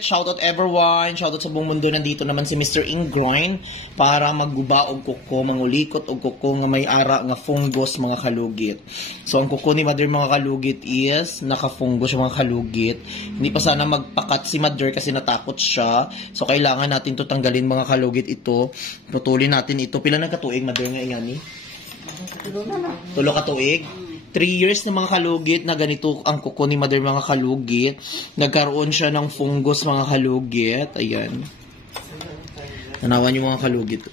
Shoutout everyone, shoutout sa buong mundo. Nandito naman si Mr. Ingroin para magguba og kuko, mangulikot og kuko nga may ara nga fungus mga kalugit. So ang kuko ni Mother mga kalugit is naka-fungus mga kalugit. Hindi pa sana magpakat si Mother kasi natakot siya. So kailangan natin to tanggalin mga kalugit ito. Putulin natin ito. Pila na katuig Mother nga ingani? Tulo ka tuig. 3 years na mga kalugit na ganito ang kuko ni Mother mga kalugit. Nagkaroon siya ng fungus mga kalugit. Ayan. Tanawan yung mga kalugit.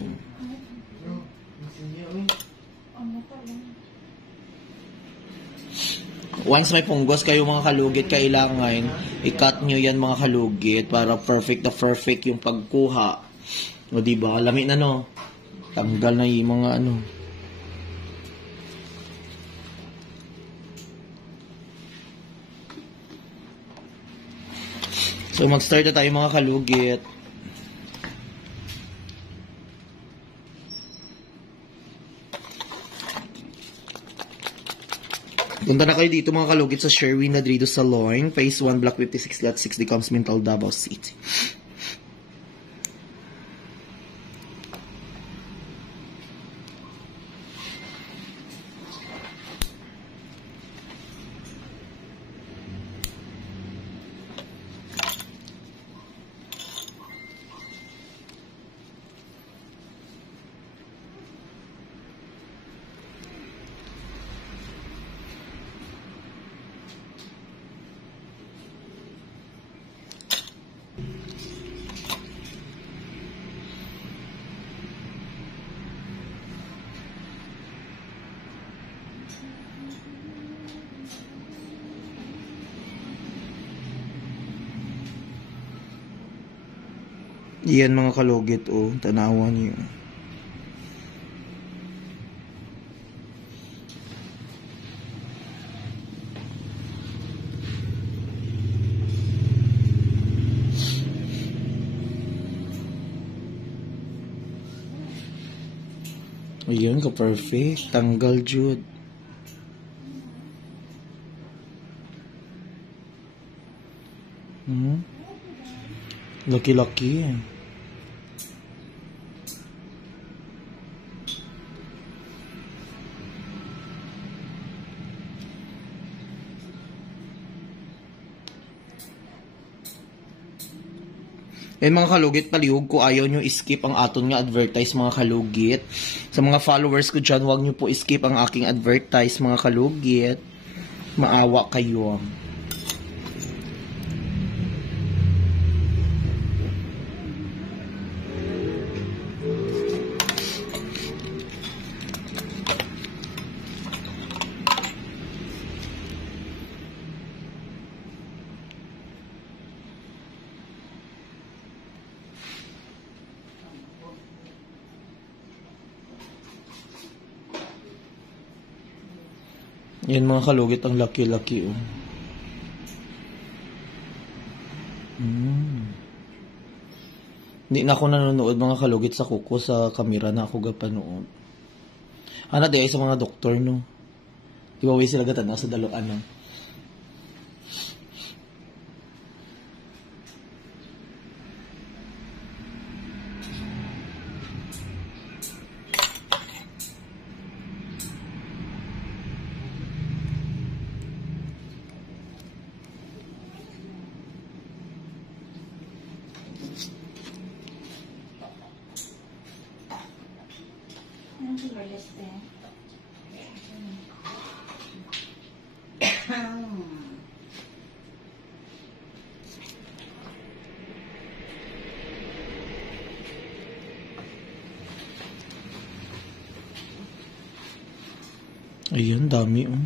Once may fungus kayo mga kalugit, kailangan i-cut nyo yan mga kalugit para perfect na perfect yung pagkuha. O diba? Lami na no? Tanggal na yung mga ano. So, mag-start na tayo mga kalugit. Punta na kayo dito mga kalugit sa Sherwin Ladrido Salon, Phase 1, Block 56, Lot 6, Decoms Mental, Davao City. Iyan mga kalugit o, tanawan niyo. Ayan ka perfect, tanggal jud. Laki-laki. Mga kalugit, palihog ko, ayaw nyo skip ang aton nga advertise mga kalugit. Sa mga followers ko dyan, huwag nyo po skip ang aking advertise mga kalugit. Maawa kayo. Yan mga kalugit, ang laki-laki oh. Hindi na ako nanonood mga kalugit sa kuko, sa kamera na ako gapanood. Ana di ay sa mga doktor no. Di ba sila gatan sa daloan no. Ayun, dami oh.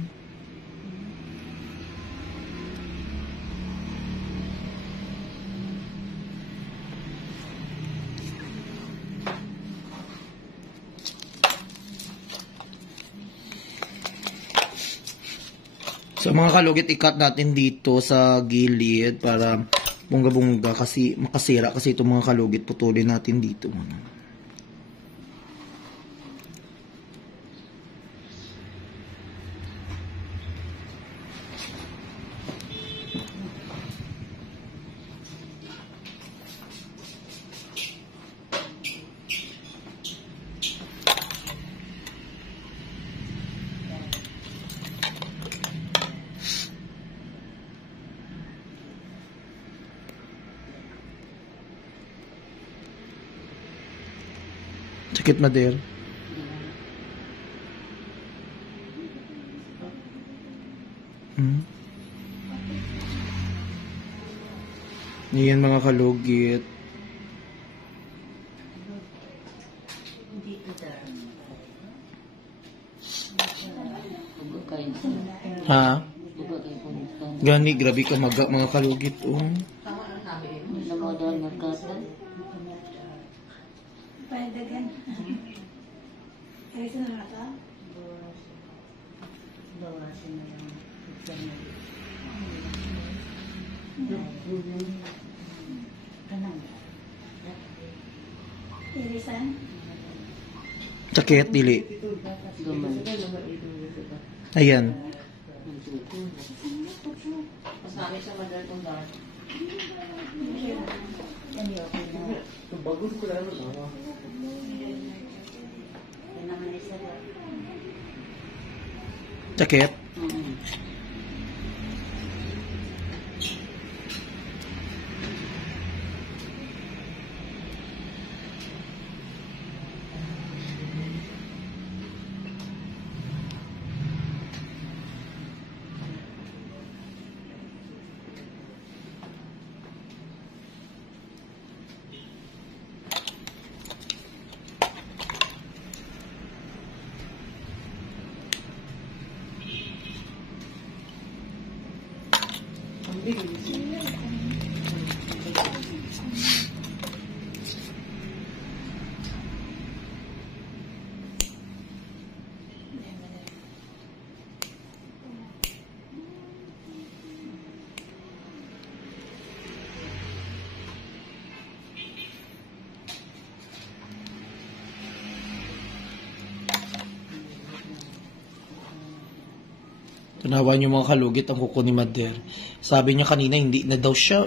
So mga kalugit, i-cut natin dito sa gilid para bungga-bungga kasi makasira kasi itong mga kalugit, putulin natin dito. Sakit, Mader. Yan mga kalugit. Ha? Gani, grabe ka mga kalugit. Sakit, dili. Ayan. Sakit. Tunawan yung mga kalugit ang kuko ni Mader. Sabi niya kanina hindi daw siya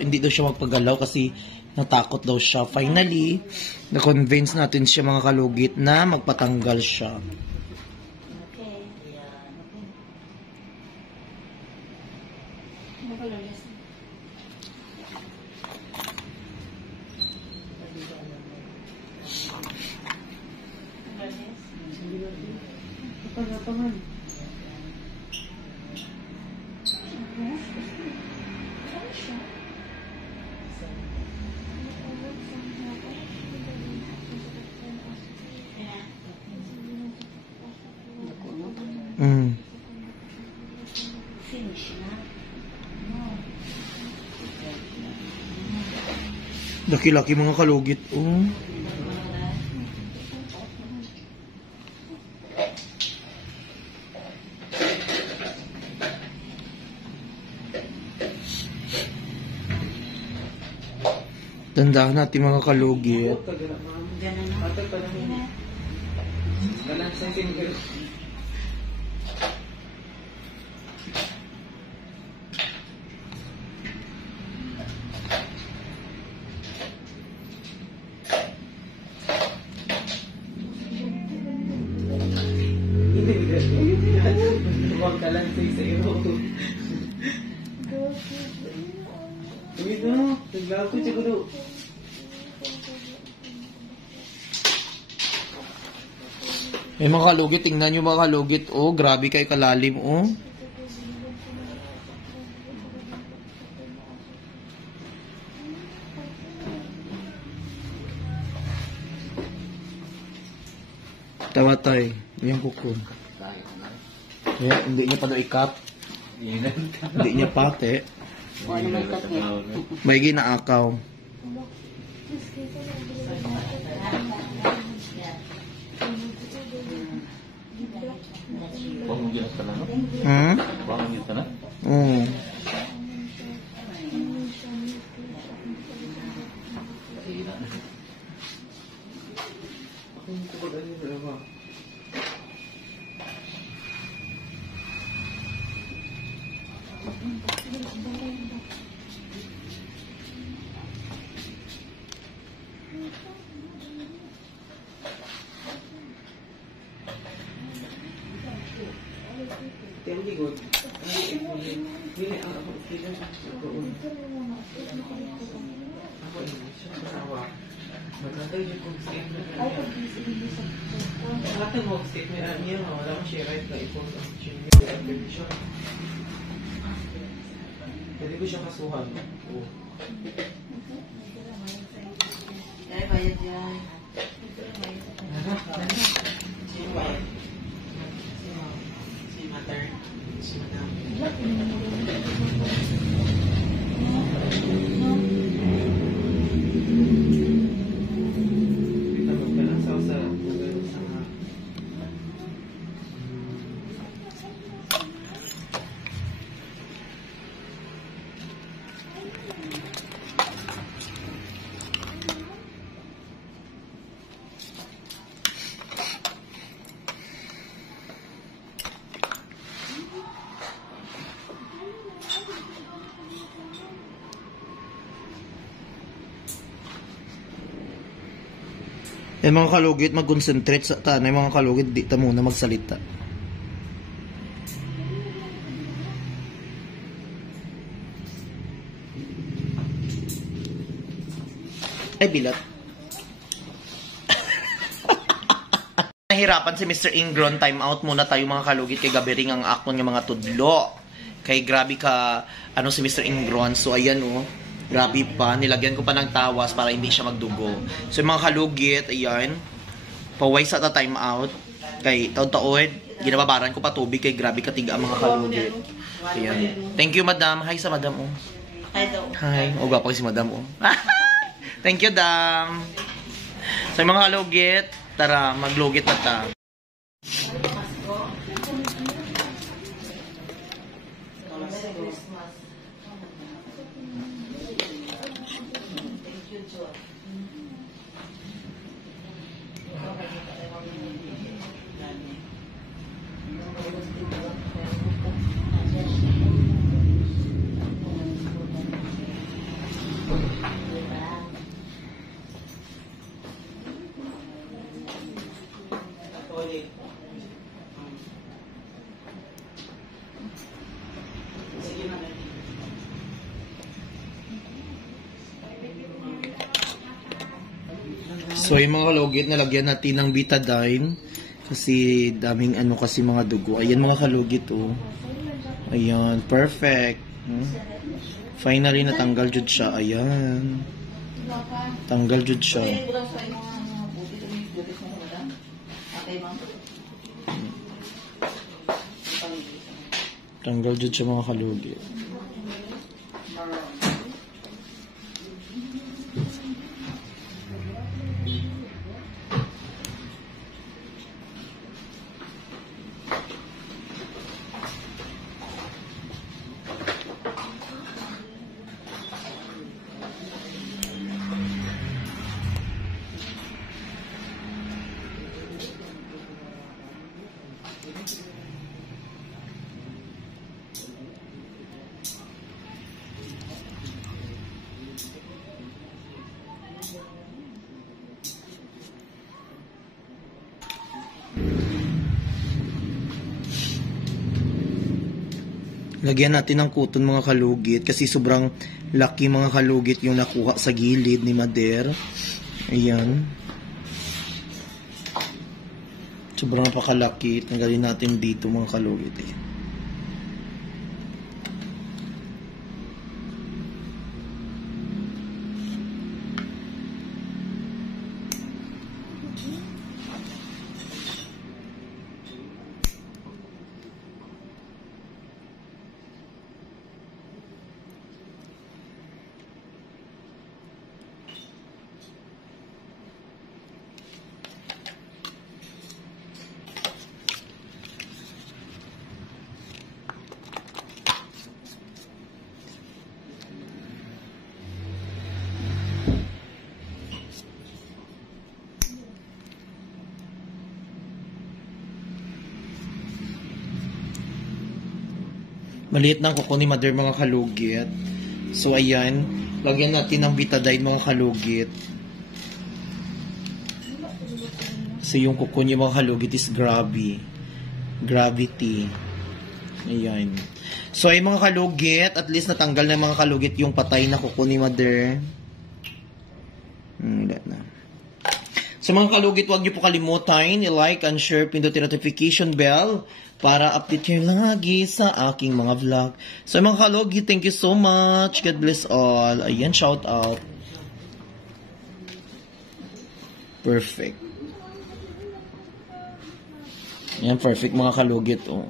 magpagalaw kasi natakot daw siya. Finally, na-convince natin siya mga kalugit na magpatanggal siya. Laki-laki mga kalugit. Tandaan natin mga kalugit. Huwag ka lang sa iyo. Ito, naglapo siya ko doon. Eh mga kalugit, tingnan nyo mga kalugit. Oh, grabe kay kalalim. Oh. Tawa tayo. Yung kuko. Yeah, hindi niya pa daw ikat. Hindi niya pate. May ginaakaw. Hindi good. Hindi ako kita sa doon. Ako siya kasawa. Maganda yung kung statement. Ay, pag-isip hindi sa Lahat ng mga statement niya, wala ko share right na i-post ang junior. Pwede ko siya kasuhan. Oo. Ay, bayad yan. Sino ba? Si Mother. Si Madam. Kita magpalasaw sa lugar sa mga Yung mga kalugit, mag-concentrate sa tanay, mga kalugit, di ta muna magsalita. Ay, bilat. Nahirapan si Mr. Ingron, time out muna tayo mga kalugit kay gabi ring ang akon ng mga tudlo. Kay grabe ka, ano si Mr. Ingron. So, ayan o. Grabe pa, nilagyan ko pa ng tawas para hindi siya magdugo. So yung mga kalugit, ayan, paway sa time out. Kay taon-taon, ginababaran ko pa tubig kay grabe katiga ang mga kalugit. Ayan. Thank you, madam. Hi sa madam, oh. Hi daw. Hi. O, gwapo si madam, oh. Thank you, dam. So yung mga kalugit, tara, maglugit na ta. So yung mga kalugit, nalagyan natin ng betadine kasi daming ano kasi mga dugo. Ayan mga kalugit, oh. Ayan, perfect. Finally natanggal jud siya. Ayan. Tanggal jud siya. Tanggal jud siya mga kalugit. Lagyan natin ng kuton mga kalugit kasi sobrang laki mga kalugit yung nakuha sa gilid ni Mader. Ayan. Sobrang pakalaki. Tanggalin natin dito mga kalugit. Ayan. Maliit ng kuko ni Mother mga kalugit. So ayan, lagyan natin ng betadine mga kalugit. So yung kuko niya mga kalugit is gravity. Ayan. So ay mga kalugit, at least natanggal na mga kalugit yung patay na kuko ni Mother. Wala na. Sa mga kalugit, huwag niyo po kalimutan i-like and share, pindutin notification bell para update kayo lagi sa aking mga vlog. So mga kalugit, thank you so much. God bless all. Ayan, shout out. Perfect. Ayan, perfect mga kalugit. Oh.